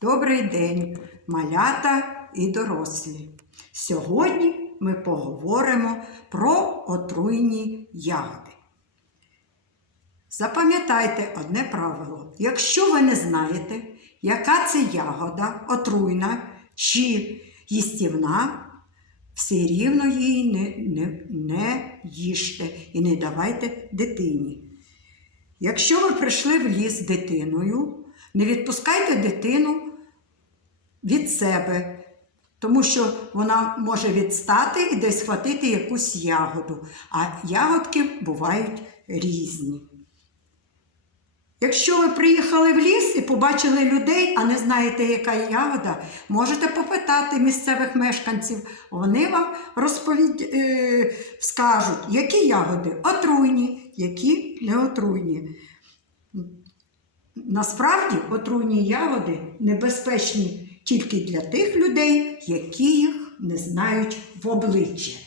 Добрий день, малята і дорослі. Сьогодні ми поговоримо про отруйні ягоди. Запам'ятайте одне правило: якщо ви не знаєте, яка це ягода отруйна чи їстівна, все рівно її не, не, не їжте і не давайте дитині. Якщо ви прийшли в ліс з дитиною, не відпускайте дитину від себе, тому що вона може відстати і десь схватити якусь ягоду, а ягодки бувають різні. Якщо ви приїхали в ліс і побачили людей, а не знаєте, яка ягода, можете попитати місцевих мешканців. Вони вам розповідь, е, скажуть, які ягоди отруйні, які не отруйні. Насправді отруйні ягоди небезпечні тільки для тих людей, які їх не знають в обличчя.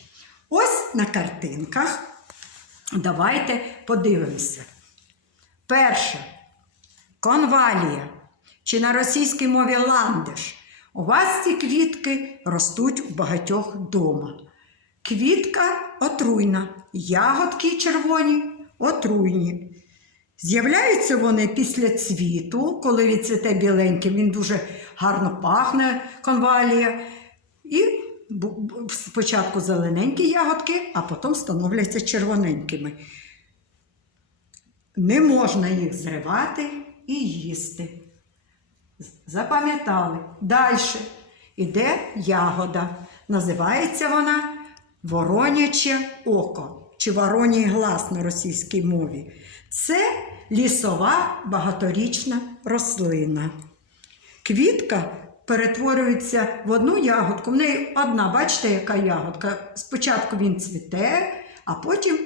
Ось на картинках давайте подивимося. Перше конвалія, чи на російській мові ландиш. У вас ці квітки ростуть у багатьох дома. Квітка отруйна, ягодки червоні отруйні. З'являються вони після цвіту, коли відцвіте біленьким, він дуже гарно пахне конвалія. І спочатку зелененькі ягодки, а потім становляться червоненькими. Не можна їх зривати і їсти. Запам'ятали. Далі іде ягода. Називається вона вороняче око чи вороній глас на російській мові. Це лісова багаторічна рослина. Квітка перетворюється в одну ягодку. В неї одна, бачите, яка ягодка. Спочатку він цвіте, а потім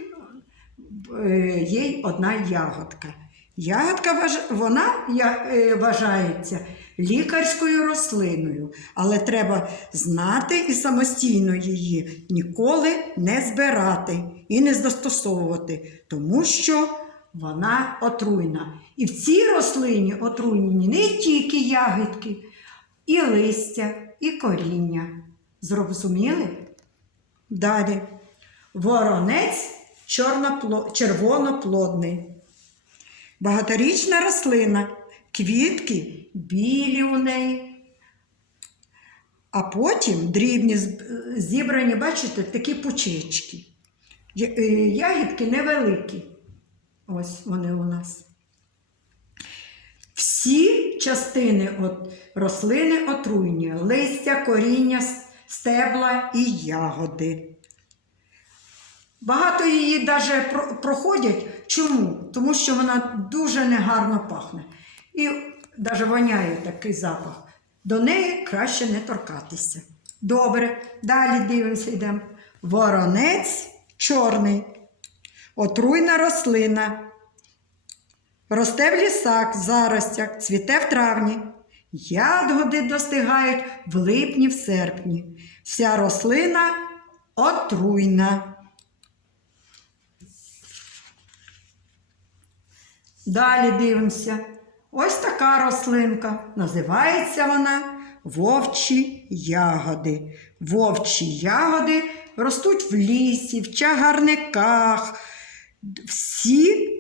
е, є одна ягодка. Ягодка вона е, вважається лікарською рослиною, але треба знати і самостійно її ніколи не збирати і не застосовувати, тому що вона отруйна. І в цій рослині отруйні не тільки ягідки, і листя, і коріння. Зрозуміли? Далі. Воронець червоноплодний. Багаторічна рослина, квітки білі у неї. А потім дрібні зібрані, бачите, такі пучечки. Е, Ягідки невеликі. Ось вони у нас. Всі частини от рослини отруйні: листя, коріння, стебла і ягоди. Багато її навіть проходять. Чому? Тому що вона дуже негарно пахне. І навіть воняє такий запах. До неї краще не торкатися. Добре, далі дивимося, йдемо. Воронець чорний. Отруйна рослина. Росте в лісах, в заростях, цвіте в травні. Ягоди достигають в липні, в серпні. Вся рослина отруйна. Далі дивимося. Ось така рослинка. Називається вона вовчі ягоди. Вовчі ягоди ростуть в лісі, в чагарниках. Всі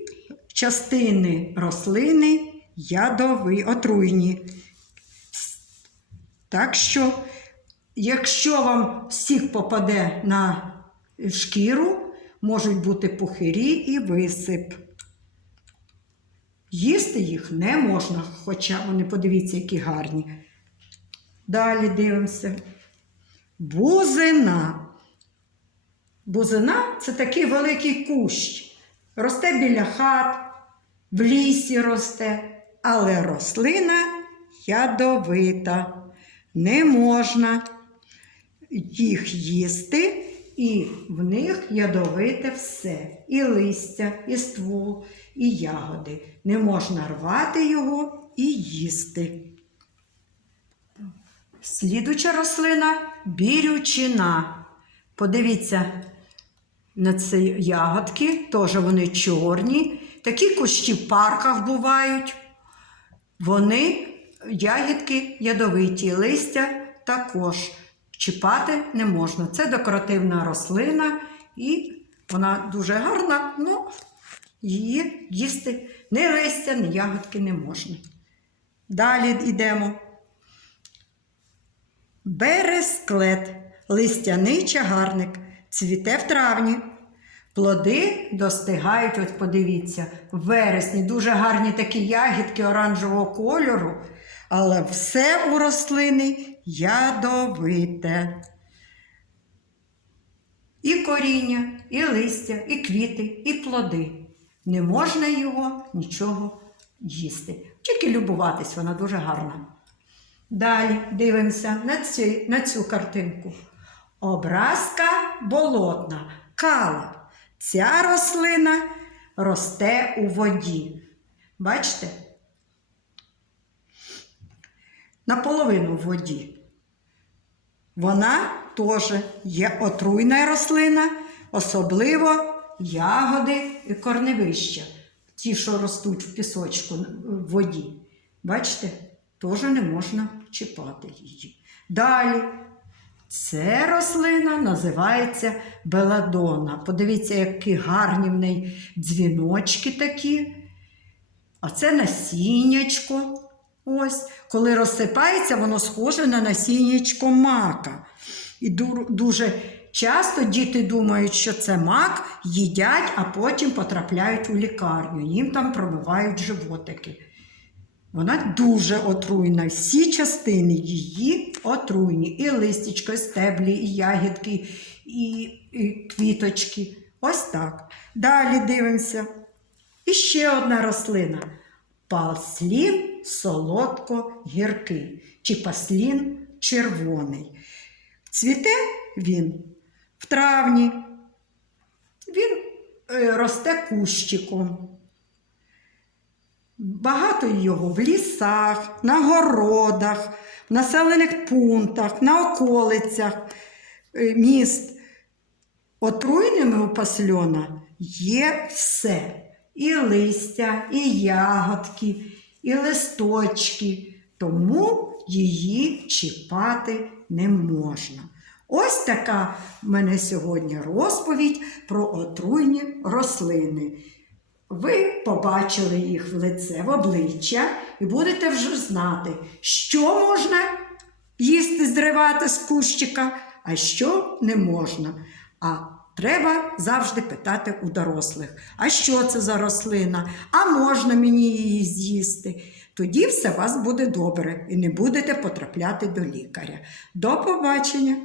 частини рослини ядові, отруйні. Так що, якщо вам сік попаде на шкіру, можуть бути пухирі і висип. Їсти їх не можна, хоча вони подивіться, які гарні. Далі дивимося. Бузина. Бузина це такий великий кущ. Росте біля хат, в лісі росте, але рослина ядовита. Не можна їх їсти, і в них ядовите все. І листя, і ствол, і ягоди. Не можна рвати його і їсти. Слідуча рослина бірючина. Подивіться на ці ягодки, теж вони чорні. Такі кущі в парках бувають. Вони ягідки ядовиті, листя також чіпати не можна. Це декоративна рослина і вона дуже гарна, але її їсти ні листя, ні ягодки не можна. Далі йдемо. Бересклет, листяний чагарник, цвіте в травні. Плоди достигають, ось подивіться, в вересні. Дуже гарні такі ягідки оранжевого кольору, але все у рослини ядовите. І коріння, і листя, і квіти, і плоди. Не можна його нічого їсти. Тільки любуватись, вона дуже гарна. Далі дивимося на цю, на цю картинку. Образка болотна, кала. Ця рослина росте у воді. Бачите? Наполовину в воді. Вона теж є отруйна рослина, особливо ягоди і корневища. Ті, що ростуть в пісочку в воді. Бачите, теж не можна чіпати її. Далі. Це рослина називається беладона. Подивіться, які гарні в неї дзвіночки такі. А це насіннячко. Ось, коли розсипається, воно схоже на насіннячко мака. І дуже часто діти думають, що це мак, їдять, а потім потрапляють у лікарню. Їм там промивають животики. Вона дуже отруйна. Всі частини її отруйні. І листячко, і стеблі, і ягідки, і, і квіточки. Ось так. Далі дивимося. І ще одна рослина. Паслін солодко-гіркий, чи паслін червоний. Цвіте він в травні. Він е, росте кущиком. Багато його в лісах, на городах, в населених пунктах, на околицях е, міст. Отруйними у пасльона є все. І листя, і ягодки, і листочки. Тому її чіпати не можна. Ось така в мене сьогодні розповідь про отруйні рослини. Ви побачили їх в лице, в обличчя, і будете вже знати, що можна їсти, зривати з кущика, а що не можна. А треба завжди питати у дорослих, а що це за рослина, а можна мені її з'їсти. Тоді все у вас буде добре і не будете потрапляти до лікаря. До побачення!